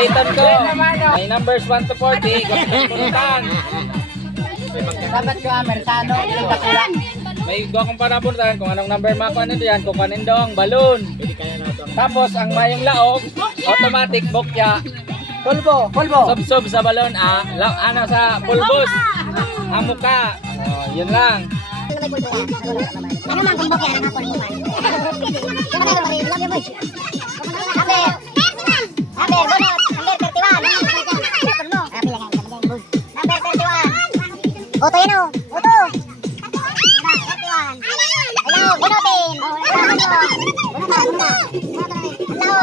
Ulitan ko. May numbers 1 to 40. Pulutan. Dapat ko Amerikano, itakulang. May gawa kong panabunutan kung anong number mako ano diyan, kung kanin dong balloon. Tapos ang mayong laog, automatic bokya. Pulbo. Sub sa balon ano sa pulbos. Ang muka. Oh, yun lang. Ano man kung bokya ng pulbo man. Kaya ba rin love you much. Number bonus, number 31. Number 31. Oto yan o. Oto. 31. Hello, bunutin. Hello.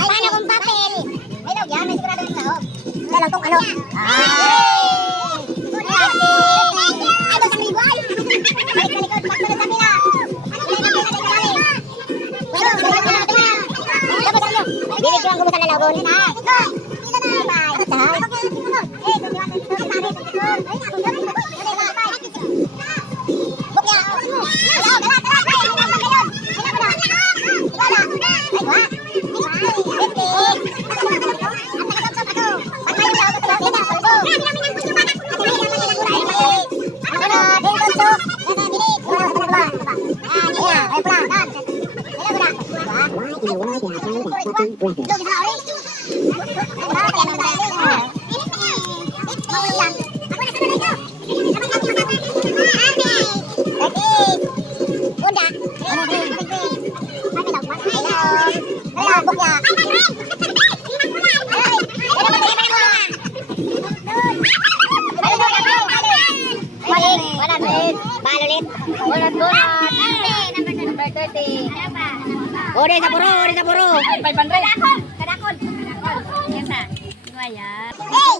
Paano kung papel? May log yan, may sigurado yung log. Dalang tong ano. Ay, doon sa libuay. Balik sa likod, pagsunod sa pila. Bibig ko ang kumusta na lagon. Ore sa puro. 500. Kadakon. Yan na. Waya. Hey!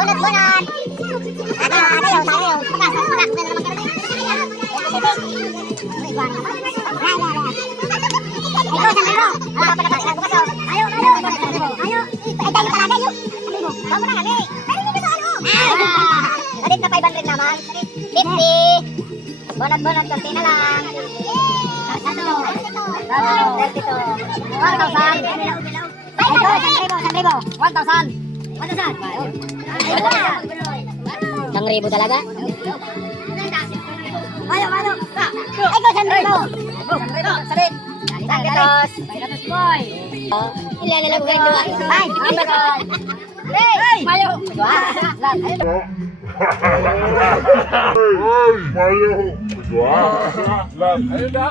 Bunot-bunot. Ano yun? Alit na 500 naman. 50. Bunot-bunot, kunti na lang. Ano? 32. 1,000. Ito, 1,000. 1,000 talaga? Mayo. Ay, ko, 1,000. Salit. Gatos. Boy. Ilalalag ko yung ay, hey, Mayo. Ayun na.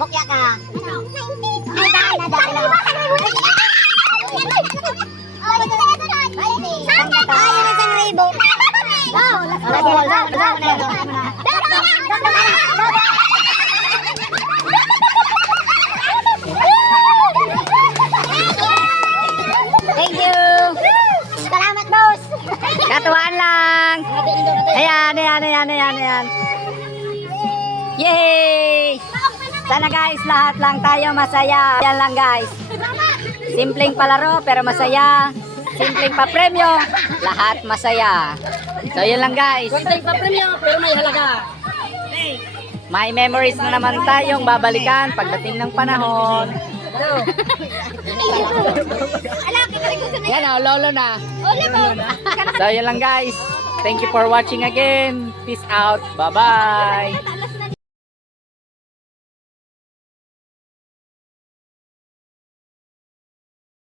Bukya ka. Thank you. Salamat, boss. Katuwaan lang. Ayan. Yay! Sana guys, lahat lang tayo masaya. Yan lang guys. Simpleng palaro pero masaya. Simpleng pa-premyo, lahat masaya. So yun lang guys. Simpleng pa-premyo pero may halaga. May memories na naman tayong babalikan pagdating ng panahon. Yan na, lolo na. Ulit mo. So, yun lang guys. Thank you for watching again. Peace out. Bye-bye.